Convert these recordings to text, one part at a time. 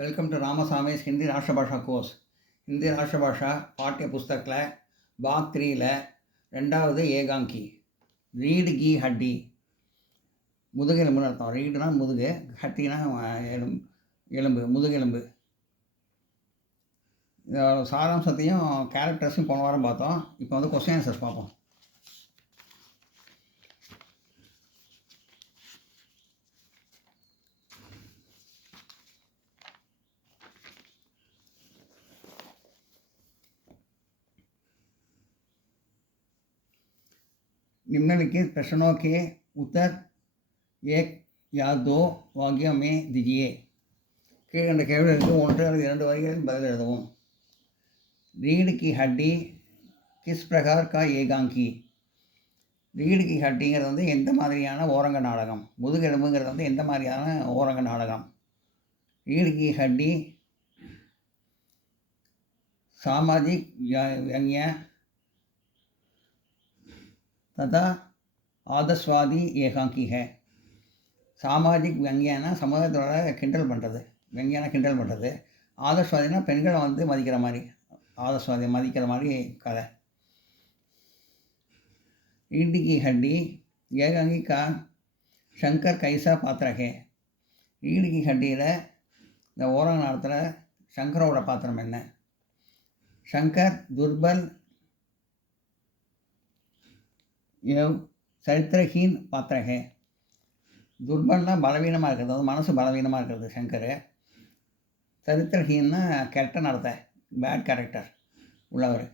Welcome to रामासामी's Hindi राष्ट्रभाषा course Hindi राष्ट्रभाषा पाठ्य पुस्तक भाग 3 ரெண்டாவது ஏகாங்கி ரீடு கி ஹட்டி முதுகெலும்புன்னு அர்த்தம். ரீடுனா முதுகு, ஹட்டினா எலும்பு, முதுகெலும்பு. சாராம்சத்தையும் கேரக்டர்ஸையும் போன வாரம் பார்த்தோம். இப்போ வந்து கொஸ்டின் ஆன்சர்ஸ் பார்ப்போம். निम्नलिखित प्रश्नों के उत्तर एक या दो वाक्यों में दीजिए. கீழ்கண்ட கேள்விகளுக்கு ஒன்று அல்லது இரண்டு வரிகளில் பதில் எழுதவும். रीढ़ की हड्डी किस प्रकार का ஏகாங்கி? ரீடு கி ஹட்டிங்கிறது வந்து எந்த மாதிரியான ஓரங்க நாடகம், முதுகெலும்புங்கிறது வந்து எந்த மாதிரியான ஓரங்க நாடகம். रीढ़ की हड्डी सामाजिक व्यंग्य तथा आदर्शवादी ஏகாங்கி है. சாமாஜிக் व्यंग्यனா சமுதாயத்தோட கிண்டல் பண்ணுறது, व्यंग्यனா கிண்டல் பண்ணுறது. ஆதர்शवादीனா பெண்களை வந்து மதிக்கிற மாதிரி, ஆதர்शवादी மதிக்கிற மாதிரி கதை. रीढ़ की हड्डी ஏகாங்கி का शंकर कैसा पात्र है? रीढ़ की हड्डिயில் இந்த ஓரங்க நாடத்தில் சங்கரோட பாத்திரம் என்ன? शंकर दुर्बल एवं சரித்திரஹீன் பாத்திர है. துர்பல்னா பலவீனமாக இருக்கிறது, அது மனசு பலவீனமாக இருக்கிறது சங்கர். சரித்திரஹீன்னா கெட்ட நடத்தை, பேட் கேரக்டர் உள்ளவர்.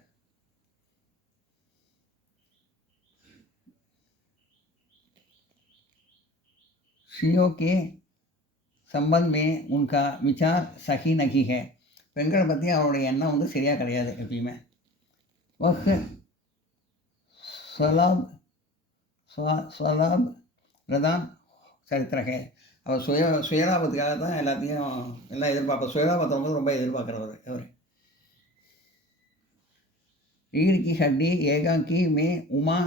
ஸ்ரீயோ के संबंध में उनका विचार सही नहीं है. பெண்களை பற்றி அவருடைய எண்ணம் வந்து சரியாக கிடையாது எப்பயுமே. वह स्वलाभ प्रधान சரித்திர है. அவர் சுயலாபத்துக்காக தான் எல்லாம் எதிர்பார்ப்பார். சுயலாபத்தை வந்து ரொம்ப எதிர்பார்க்குறவர் அவர். रीढ़ की हड्डी ஏகாங்கி में उमा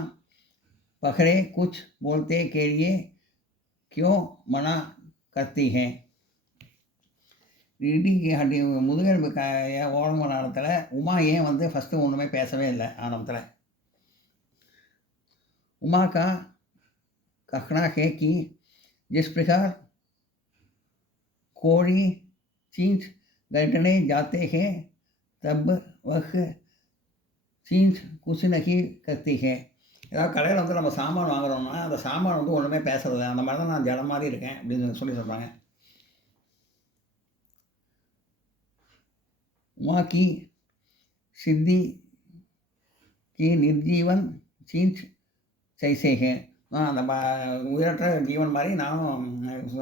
पखड़े कुछ बोलते के लिए क्यों मना करती है? रीढ़ की हड्डी முதுகெலும்பு ஓரங்க நாடத்தில் உமா ஏன் வந்து ஃபஸ்ட்டு ஒன்றுமே பேசவே இல்லை ஆரம்பத்தில். उमा का कहना है कि जिस प्रकार कोड़ी चींच बैठने जाते हैं तब वह चींच कुछ नहीं करती है. ஏதாவது கடையில் வந்து நம்ம சாமான் வாங்குறோம்னா அந்த சாமான் வந்து ஒன்றுமே பேசுறது, அந்த மாதிரி தான் நான் ஜடம் மாதிரி இருக்கேன் அப்படின்னு சொல்லி சொல்கிறாங்க. उमा की सिद्धि की निर्जीवन चींच சைசே ஹே. அந்த உயிரற்ற ஜீவன் மாதிரி நானும்,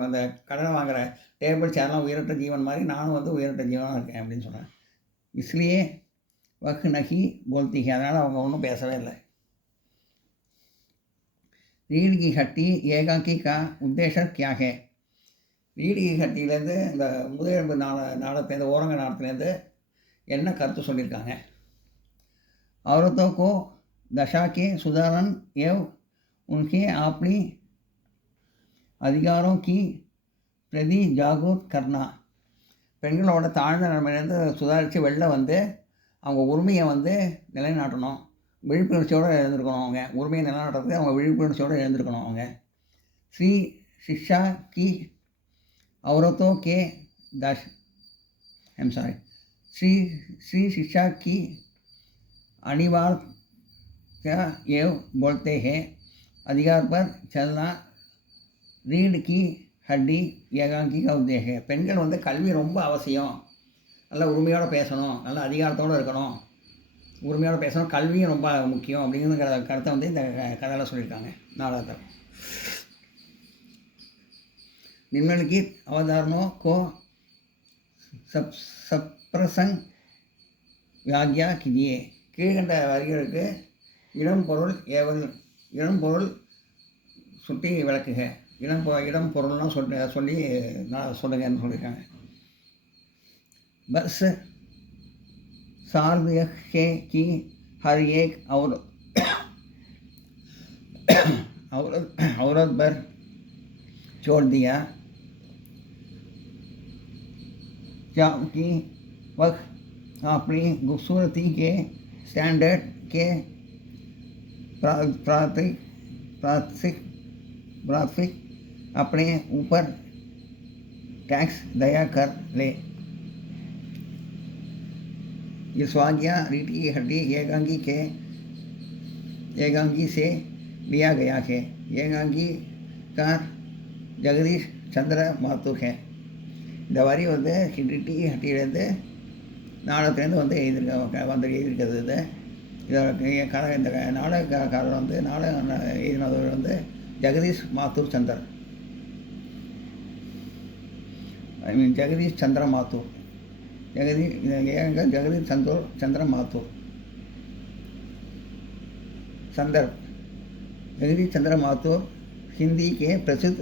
அந்த கடனை வாங்குகிற டேபிள் சேர்லாம் உயிரற்ற ஜீவன் மாதிரி நானும் வந்து உயிரற்ற ஜீவனாக இருக்கேன் அப்படின்னு சொல்கிறேன். இஸ்லியே வஹ் நஹி போல்தி ஹே. அதனால் அவங்க ஒன்றும் பேசவே இல்லை. रीढ़ की हड्डी ஏகாங்கி का उद्देश्य क्या है? रीढ़ की हड्डिயிலேருந்து இந்த முதுகெலும்பு நாடத்துலேருந்து ஓரங்க நாடத்துலேருந்து என்ன கருத்து சொல்லியிருக்காங்க? औरतों को दशा के सुधारण एवं उनके अपनी अधिकारों की प्रति जागरूक करना. பெண்களோட தாழ்ந்த நிலைமையிலேருந்து சுதாரித்து வெளில வந்து அவங்க உரிமையை வந்து நிலைநாட்டணும், விழிப்புணர்ச்சியோடு எழுந்திருக்கணும். அவங்க உரிமையை நிலைநாட்டுறதுக்கு அவங்க விழிப்புணர்ச்சியோடு எழுந்திருக்கணும். அவங்க ஸ்ரீ शिक्षा की औरतों के श्री शिक्षा की अनिवार्य क्या ये बोलते हैं अधिकार पर चलना रीढ़ की हड्डी ஏகாங்கி का उद्देश्य है. பெண்கள் வந்து கல்வி ரொம்ப அவசியம், நல்லா உரிமையோடு பேசணும், நல்ல அதிகாரத்தோடு இருக்கணும், உரிமையோடு பேசணும், கல்வியும் ரொம்ப முக்கியம் அப்படிங்கிற கருத்தை வந்து இந்த கதையில் சொல்லியிருக்காங்க நாடகத்தில். निम्नलिखित अवधारणाओं को सप्रसंग व्याख्या कीजिए. கீழ்கண்ட வரிகளுக்கு இடம் பொருள் ஏவல், இடம் பொருள் சுட்டி விளக்குக. இடம் பொருள்லாம் சொல்லி நான் சொல்லுங்கன்னு சொல்லியிருக்காங்க. बस साल है कि हर एक औरत पर छोड़ जबकि वह अपनी खूबसूरती के स्टैंडर्ड के प्राथमिक अपने ऊपर टैक्स दया कर ले। ये स्वाज्ञा रीति हड्डी एकांगी से लिया गया है। एकांगी का जगदीश चंद्र माथुर है. இந்த வரி வந்து ரிட்டி ஹட்டியிலேருந்து நாடகத்துலேருந்து வந்து எழுதியிருக்கிறது. இந்த நாடகக்காரர் வந்து நாடகம் எழுதினவர் வந்து ஜெகதீஷ் மாத்தூர் சந்தர், ஜெகதீஷ் சந்திர மாத்தூர், ஜெகதீஷ் சந்திர மாத்தூர் संदर्भ। जगदीश चंद्र माथुर हिंदी के प्रसिद्ध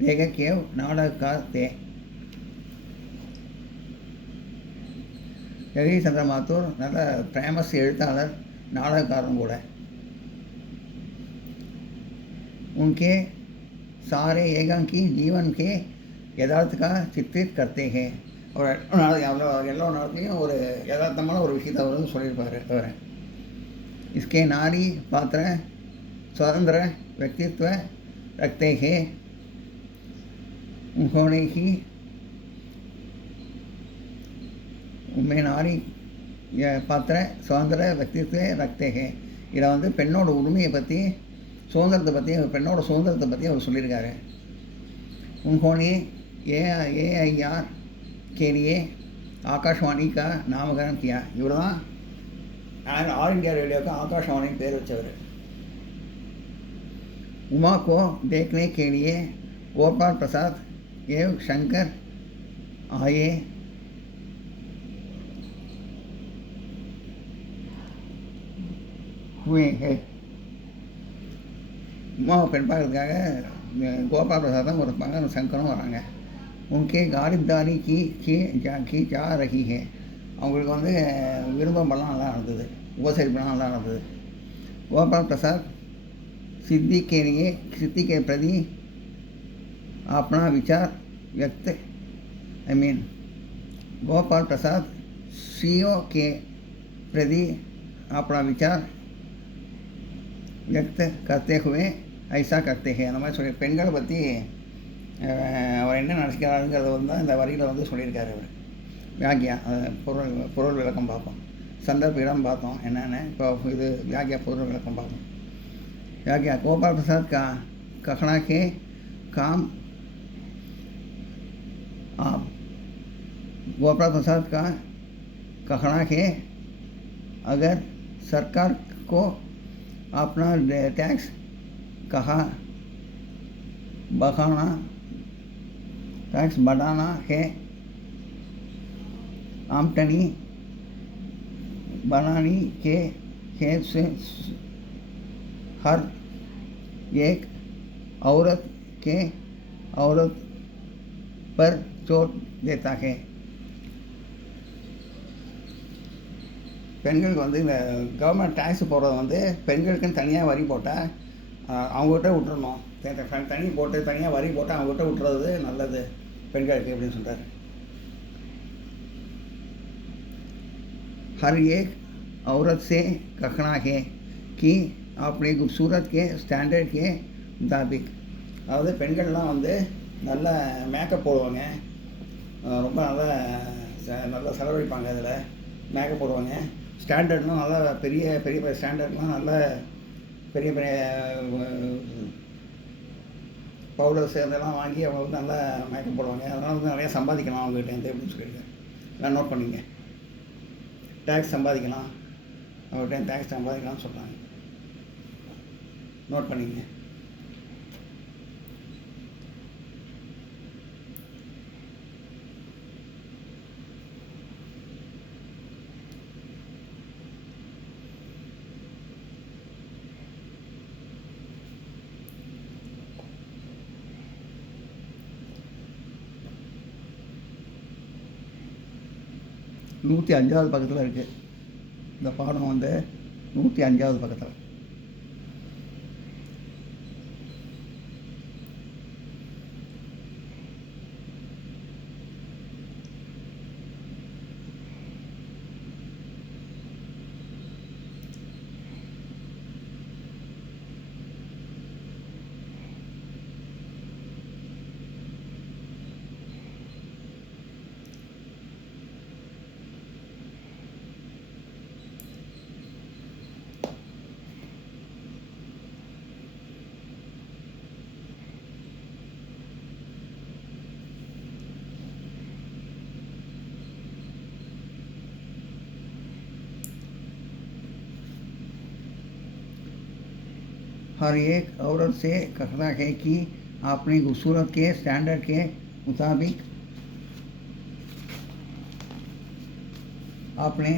लेखक एवं नाटककार थे। जगदीश चंद्र माथुर நல்ல ஃபேமஸ் எழுத்தாளர், नाटककारन கூட। उनके सारे एकांकी जीवन के यथार्थ का चित्रित करते हैं। और எல்லா நாட்களையும் ஒரு யதார்த்தமான ஒரு விஷயத்தை அவர் வந்து சொல்லியிருப்பார் அவர்। इसके नारी पात्र स्वतंत्र व्यक्तित्व रखते हैं। उन्होंने ही उनमें नारी पात्र स्वतंत्र व्यक्तित्व रखते हैं। இதில் வந்து பெண்ணோட உரிமையை பற்றி, சுதந்திரத்தை பற்றி, பெண்ணோட சுதந்திரத்தை பற்றி அவர் சொல்லியிருக்காரு। उन्होंने AIR के लिए आकाशवाणी का नामकरण किया। இவர் தான் ऑल इंडिया रेडियो का आकाशवाणी पेर वचवर। उमा को देखने के लिए गोपाल प्रसाद एवं शंकर आए। हुए हैं। उमा पेन பார்க்கறதுக்காக गोपाल प्रसाद और मगन शंकரும் வராங்க। उनके गारिबदारी की जा रही है। அவங்களுக்கு வந்து விருப்பமெல்லாம் நல்லா நடந்தது, உபசரிப்பெல்லாம் நல்லா நடந்தது। गोपाल प्रसाद सिद्धि के प्रति अपना विचार व्यक्त गोपाल प्रसाद सीओ के प्रति अपना विचार व्यक्त करते हुए ऐसा करते हैं। அந்த மாதிரி சொல்லி பெண்களை பற்றி அவர் என்ன நினச்சிக்கிறாருங்கிறத வந்து இந்த வரியில் வந்து சொல்லியிருக்காரு அவர்। வியாக்கியா பொருள் விளக்கம் பார்ப்போம்। சந்தர்ப்ப இடம் பார்த்தோம் என்னென்ன, இப்போ இது வியாக்கியா பொருள் விளக்கம் பார்ப்போம்। व्याख्या गोपाल प्रसाद का कहना के काम आप गोपाल प्रसाद का कहना है अगर सरकार को अपना टैक्स बढ़ाना है, आमदनी बनाने के हेतु से हर एक औरत पर जोर देता है। பெண்களுக்கு வந்து இந்த கவர்மெண்ட் டேக்ஸ் போடுறது வந்து பெண்களுக்குன்னு தனியாக வரி போட்டால் அவங்ககிட்ட விட்டுறணும், தனியாக வரி போட்டு அவங்ககிட்ட விட்டுறது நல்லது பெண்களுக்கு அப்படின்னு சொல்கிறார்। हर एक औरत से कहना है कि अपने खूबसूरत के ஸ்டாண்டர்ட் के मुताबिक, அதாவது பெண்கள்லாம் வந்து நல்ல மேக்கப் போடுவாங்க, ரொம்ப நல்லா செலவழிப்பாங்க, அதில் மேக்கப் போடுவாங்க, ஸ்டாண்டர்ட்லாம் நல்லா பெரிய பெரிய ஸ்டாண்டர்ட்லாம் நல்ல பெரிய பெரிய பவுடர்ஸ் அதெல்லாம் வாங்கி அவங்க வந்து நல்லா மேக்கப் போடுவாங்க, அதனால் வந்து நிறையா சம்பாதிக்கலாம் அவங்ககிட்ட அப்படின்னு சொல்லியிருக்கேன்। நான் நோட் பண்ணிங்க, டேக்ஸ் சம்பாதிக்கலாம் அவங்ககிட்ட, டேக்ஸ் சம்பாதிக்கலாம்னு சொல்கிறாங்க, நோட் பண்ணிங்க। நூற்றி அஞ்சாவது பக்கத்தில் இருக்குது இந்த பாடம் வந்து, 105வது பக்கத்தில்। हर एक औरत से कहता है कि अपनी खूबसूरत के स्टैंडर्ड के मुताबिक अपने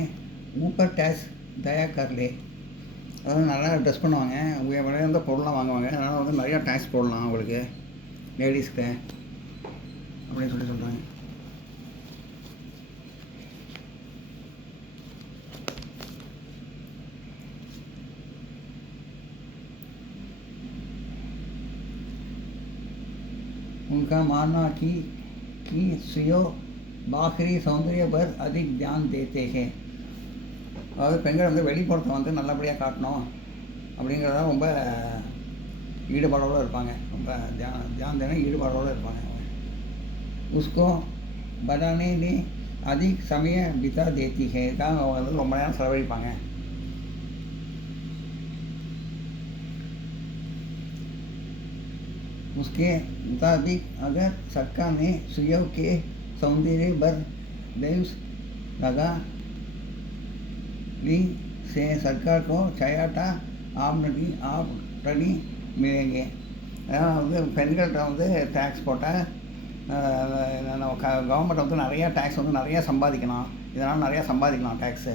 ऊपर टैक्स தயா கர்லே. அதாவது நல்லா ட்ரெஸ் பண்ணுவாங்க, உயர்ந்த பொருளாக வாங்குவாங்க, அதனால் வந்து நிறையா டேக்ஸ் போடலாம் அவங்களுக்கு, லேடிஸ்க்கு அப்படின்னு சொல்கிறாங்க. उनका मानना कि सुयो बाहरी सौंदर्य पर अधिक ध्यान देते हैं. அதாவது பெண்கள் வந்து வெளிப்புறத்தை வந்து நல்லபடியாக காட்டணும் அப்படிங்கிறத ரொம்ப ஈடுபாடோடு இருப்பாங்க, ரொம்ப தியானம் தேன ஈடுபாடோடு இருப்பாங்க. उसको बनाने में अधिक समय बिता देती है. இதுக்காக அவங்க வந்து ரொம்ப நேரம் செலவழிப்பாங்க. उसके मुताबिक अगर सरकार ने सुयो के सौंदर्य पर देव्स लगा ली से सरकार को छयाटा ஆப்டடி மிலேங்கே. அதாவது வந்து பெண்கள்கிட்ட வந்து டேக்ஸ் போட்டால் கவர்மெண்ட் வந்து நிறையா டேக்ஸ் வந்து நிறையா சம்பாதிக்கலாம், இதனால் நிறையா சம்பாதிக்கலாம் டேக்ஸு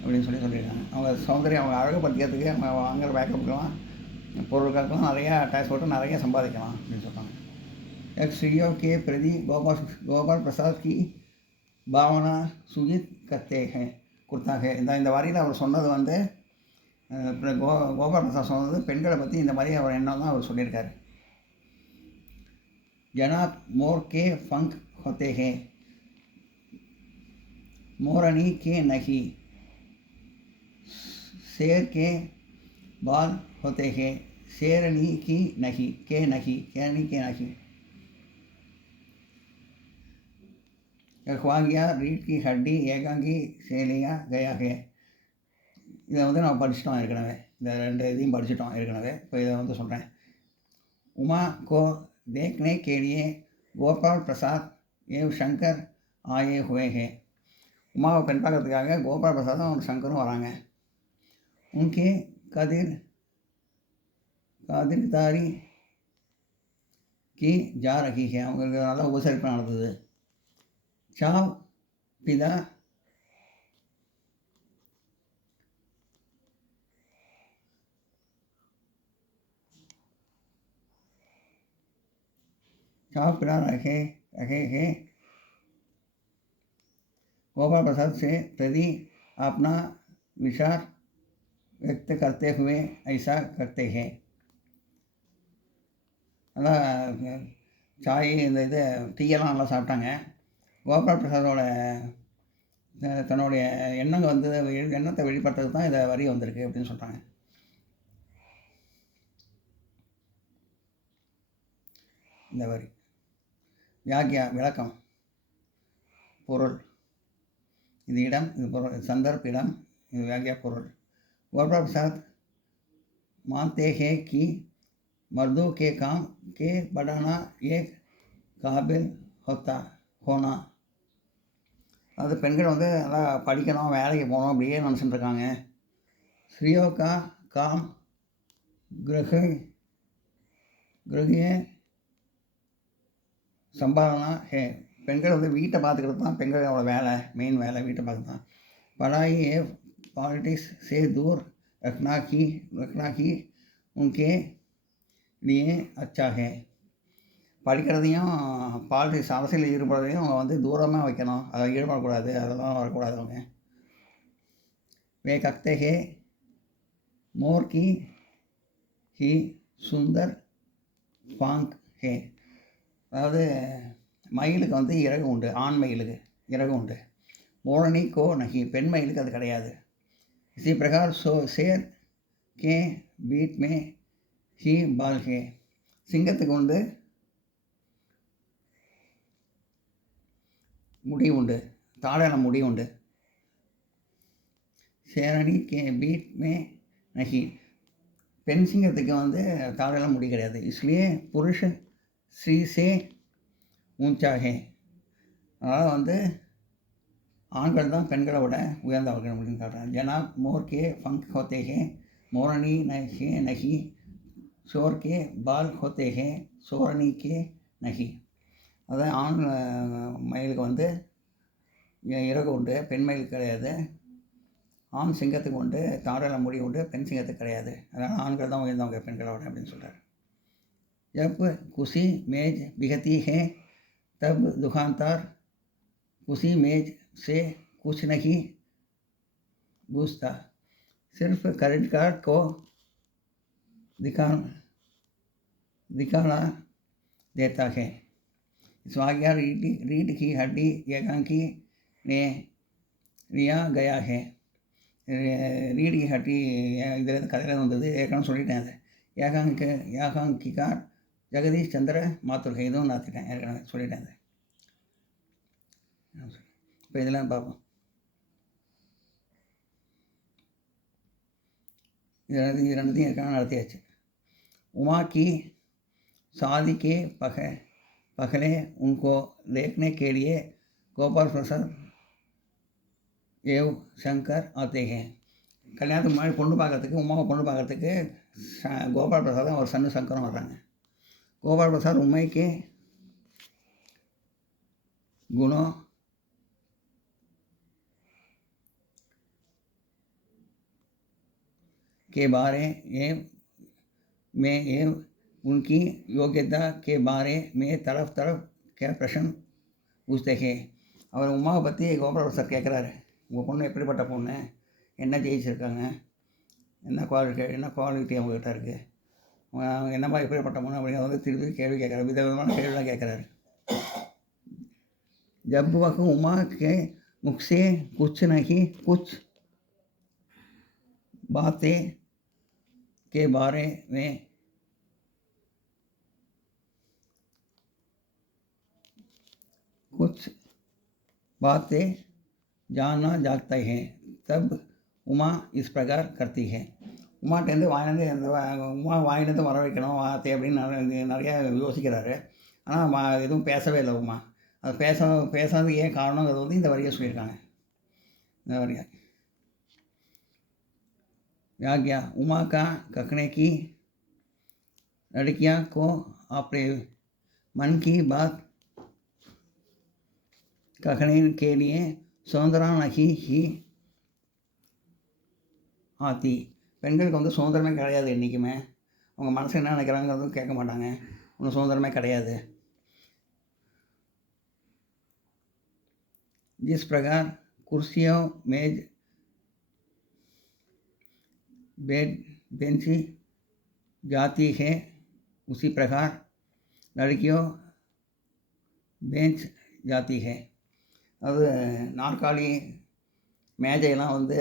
அப்படின்னு சொல்லியிருக்காங்க. அவங்க சௌந்தரியம் அவங்க அழகுபடுத்திக்கிறதுக்கு அவங்க வாங்குகிற மேக்கப்புக்கெல்லாம் பொருட்களுக்கெல்லாம் நிறையா டேக்ஸ் போட்டு நிறைய சம்பாதிக்கலாம் அப்படின்னு சொல்கிறாங்க. एक सीईओ के प्रति गोपाल प्रसाद की भावना सूचित करते हैं கொடுத்தா है. இந்த வரியில் அவர் சொன்னது வந்து கோபால் பிரசாத் சொன்னது பெண்களை பற்றி இந்த மாதிரி அவர் எண்ணம் தான் அவர் சொல்லியிருக்காரு. जनाब मोर के पंख होते हैं, मोरनी के नहीं, शेर के बाल होते हैं, शेरनी की नहीं के नहीं, शेरनी के नहीं. ख्वागिया रीढ़ की हड्डी एकांगी से लिया गया है. இதை வந்து நம்ம படிச்சிட்டோம் ஏற்கனவே, இந்த ரெண்டு இதையும் படிச்சிட்டோம் ஏற்கனவே. இப்போ இதை வந்து சொல்கிறேன். उमा को देखने के लिए गोपाल प्रसाद एवं शंकर आए हुए हैं. உமாவை பெண் பார்க்கறதுக்காக கோபால் பிரசாதும் அவங்க சங்கரும் வராங்க. उनके காதிர்தாரி की जा रही है. அவங்களுக்கு நல்லா உபசரிப்பு நடந்தது. சாவ் பிதா रहे हैं. गोपाल प्रसाद से प्रति अपना विचार व्यक्त करते हुए ऐसा करते हैं. அதான் சாய் இந்த இது டீயெல்லாம் நல்லா சாப்பிட்டாங்க. கோபால் பிரசாதோட தன்னுடைய எண்ணங்கள் வந்து எண்ணத்தை வெளிப்படுத்துறது தான் இதை வரி வந்திருக்கு அப்படின்னு சொல்கிறாங்க. இந்த வரி வியாக்கியா விளக்கம் பொருள். இது இடம், இது பொருள், சந்தர்ப்ப இடம், இது வியாக்கியா பொருள். गोपाल प्रसाद मानते हैं कि मर्दों के काम के बढ़ाना एक काबिल होना. அது பெண்கள் வந்து நல்லா படிக்கணும், வேலைக்கு போகணும் அப்படியே நினச்சிட்டு இருக்காங்க. ஸ்ரீயோ கா காம் கிரகிய சம்பாலனா ஹே. பெண்கள் வந்து வீட்டை பார்த்துக்கிறது தான் பெண்களோட வேலை, மெயின் வேலை வீட்டை பார்த்து தான். पढ़ाई है पॉलिटिक्स से दूर रखना की उनके लिए अच्छा है. படிக்கிறதையும் பாலிட்டிக்ஸ் அரசியலில் ஈடுபடுறதையும் அவங்க வந்து தூரமாக வைக்கணும், அதை ஈடுபடக்கூடாது, அதெல்லாம் வரக்கூடாது. அவங்க वे कहते हैं मोर की ही सुंदर पंख है. அதாவது மயிலுக்கு வந்து இறகு உண்டு, ஆண் மயிலுக்கு இறகு உண்டு. मोरनी को नहीं, பெண் மயிலுக்கு அது கிடையாது. इसी प्रकार शेर के बीच में ही बाल है. சிங்கத்துக்கு உண்டு முடி உண்டு, தாடையில் முடி உண்டு. शेरनी के बीच में नहीं, பெண் சிங்கத்துக்கு வந்து தாடையில் முடி கிடையாது. इसलिए पुरुष स्त्री से ऊंचा है. அதனால் வந்து ஆண்கள் தான் பெண்களை விட உயர்ந்தவர்கள் அப்படின்னு காட்டுறாங்க. ஜனாப் மோர் கே ஃபங்க் ஹோத்தே ஹே, மோரணி நஹி शोर के बाल होते हैं शोरनी के नहीं. அதான் ஆண் மயிலுக்கு வந்து இறகு உண்டு, பெண் மயிலுக்கு கிடையாது. ஆண் சிங்கத்துக்கு உண்டு, தாடையில் முடி உண்டு, பெண் சிங்கத்துக்கு கிடையாது. அதனால் ஆண்கள் தான் உயர்ந்தவங்க பெண்களோட அப்படின்னு சொல்கிறார். जब खुशी मेज बिकती है तब दुकानदार खुशी मेज से कुछ नहीं पूछता, सिर्फ क्रेडिट कार्ड को दिखाना देता है. इस वाक्य रीढ़ की हड्डी एकांकी ने लिया गया है. रीढ़ की हड्डी इधर कதையில் வந்தது, ஏற்கனவே சொல்லிட்டேன். அது ஏகாங்கிகா ஜெகதீஷ் சந்திர மாத்துர் இதுவும் நாத்திட்டேன், ஏற்கனவே சொல்லிட்டேன். அது இப்போ இதெல்லாம் பார்ப்போம். இது ரெண்டுத்தையும் ஏற்கனவே நடத்தியாச்சு. उमा की शादी के पहले उनको देखने के लिए गोपाल प्रसाद एवं शंकर आते हैं. கல்யாணத்துக்கு முன்னாடி பொண்ணு பார்க்கறதுக்கு, உமாவை பொண்ணு பார்க்கறதுக்கு கோபால் பிரசாதும் அவர் சன்னு சங்கரும் வர்றாங்க. गोपाल प्रसाद उम्मे के गुणों के बारे में एवं उनकी योग्यता के बारे में तरफ क्या प्रश्न पूछते हैं. அவர் உமாவை பற்றி கோபால் பிரசாத் கேட்குறாரு. உங்கள் பொண்ணு எப்படிப்பட்ட பொண்ணு, என்ன ஜெயிச்சிருக்காங்க, என்ன குவாலிட்டி அவங்ககிட்ட இருக்குது, என்னப்பா எப்படிப்பட்ட பொண்ணு அப்படிங்கிறத வந்து திருப்பி கேள்வி கேட்குறாரு. விதவிதமான கேள்விலாம் கேட்குறாரு. जब वह उमा के मुख से कुछ नहीं कुछ बातें के बारे में कुछ बातें जानना चाहते हैं तब उमा इस प्रकार करती है. உமாட்டேருந்து உமா வாயிலேருந்து வர வைக்கணும் வார்த்தை அப்படின்னு நிறையா யோசிக்கிறாரு. ஆனால் எதுவும் பேசவே இல்லை உமா. அது பேசாதது ஏன் காரணங்கிறது வந்து இந்த வரியை சொல்லியிருக்காங்க. இந்த வரியை व्याख्या उमा का कहने की लड़कियां को अपने मन की बात कहने के लिए सौंदर्य नहीं ही आती. பெண்களுக்கு வந்து சுதந்திரமே கிடையாது. என்றைக்குமே அவங்க மனசு என்ன நினைக்கிறாங்கிறதும் கேட்க மாட்டாங்க. ஒன்றும் சுதந்திரமே கிடையாது. जिस प्रकार कुर्सियों मेज बेंची जाती है उसी प्रकार लड़कियों बेंच जाती है. அது நாற்காலி மேஜையெல்லாம் வந்து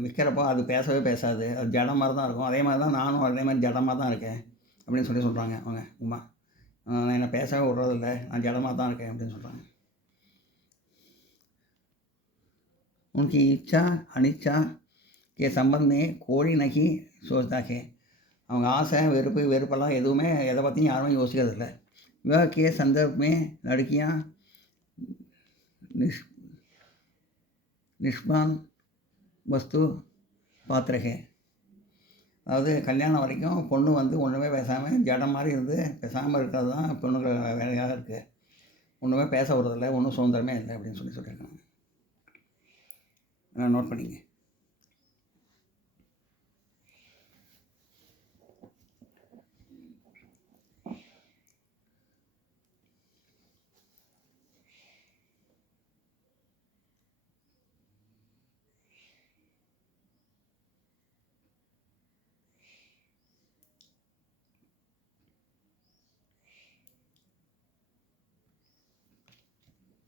விற்கிறப்போ அது பேசவே பேசாது, அது ஜடம் மாதிரி தான் இருக்கும். அதே மாதிரி தான் நானும் அதே மாதிரி ஜடமாக தான் இருக்கேன் அப்படின்னு சொல்கிறாங்க அவங்க உமா. நான் என்னை பேசவே விட்றதில்லை, நான் ஜடமாக தான் இருக்கேன் அப்படின்னு சொல்கிறாங்க. उनकी इच्छा अनिच्छा के संबंध में कोई नहीं सोचता है. அவங்க ஆசை வெறுப்பெல்லாம் எதுவுமே எதை பற்றியும் யாரும் யோசிக்கிறதில்ல. विवाह के संदर्भ में लड़कियां निष्पान वस्तु पात्र है. அதாவது கல்யாணம் வரைக்கும் பொண்ணு வந்து ஒன்றுமே பேசாமல் ஜடம் மாதிரி இருந்து பேசாமல் இருக்கிறது தான் பொண்ணுகள் வேலையாக இருக்குது. ஒன்றுமே பேச விடுறதில்ல, ஒன்றும் சுதந்திரமே இல்லை அப்படின்னு சொல்லியிருக்காங்க. नोट पढ़ेंगे.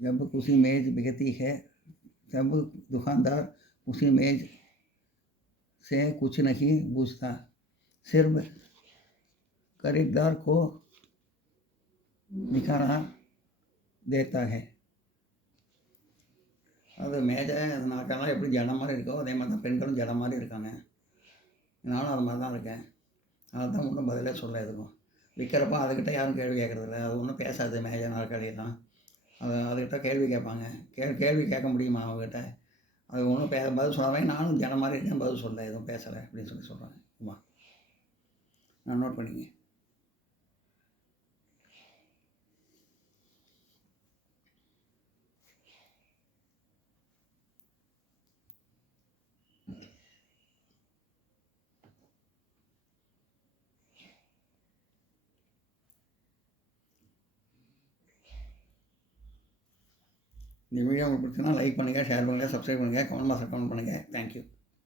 जब कुर्सी मेज बिकती है तब दुकानदार उसी मेज से कुछ नहीं पूछता, सिर्फ खरीदार को दिखाना देता है. அது மேஜை அது நாக்கெல்லாம் எப்படி ஜடம் மாதிரி இருக்கோ அதே மாதிரி தான் பெண்களும் ஜடம் மாதிரி இருக்காங்க. நானும் அது மாதிரி தான் இருக்கேன். அதுதான் ஒன்றும் பதிலே சொல்ல. எதுக்கும் விற்கிறப்போ அதுக்கிட்ட யாரும் கேள்வி கேட்குறதில்ல. அது ஒன்றும் பேசாது. மேஜை நாற்காலியெல்லாம் அதுக்கிட்ட கேள்வி கேட்பாங்க. கேள்வி கேட்க முடியுமா அவங்ககிட்ட? அது ஒன்றும் பதில் சொல்லாமல் நானும் ஜனம் மாதிரி இருக்கேன், பதில் சொல்ல எதுவும் பேசலை அப்படின்னு சொல்கிறாங்க உமா. நான் நோட் பண்ணிங்க. இந்த வீடியோ உங்களுக்கு பிடிச்சுன்னா லைக் பண்ணுங்கள், ஷேர் பண்ணுங்கள், சப்ஸ்கிரைப் பண்ணுங்கள், கமெண்ட் பாக்ஸில் கமெண்ட் பண்ணுங்கள். தேங்க்யூ.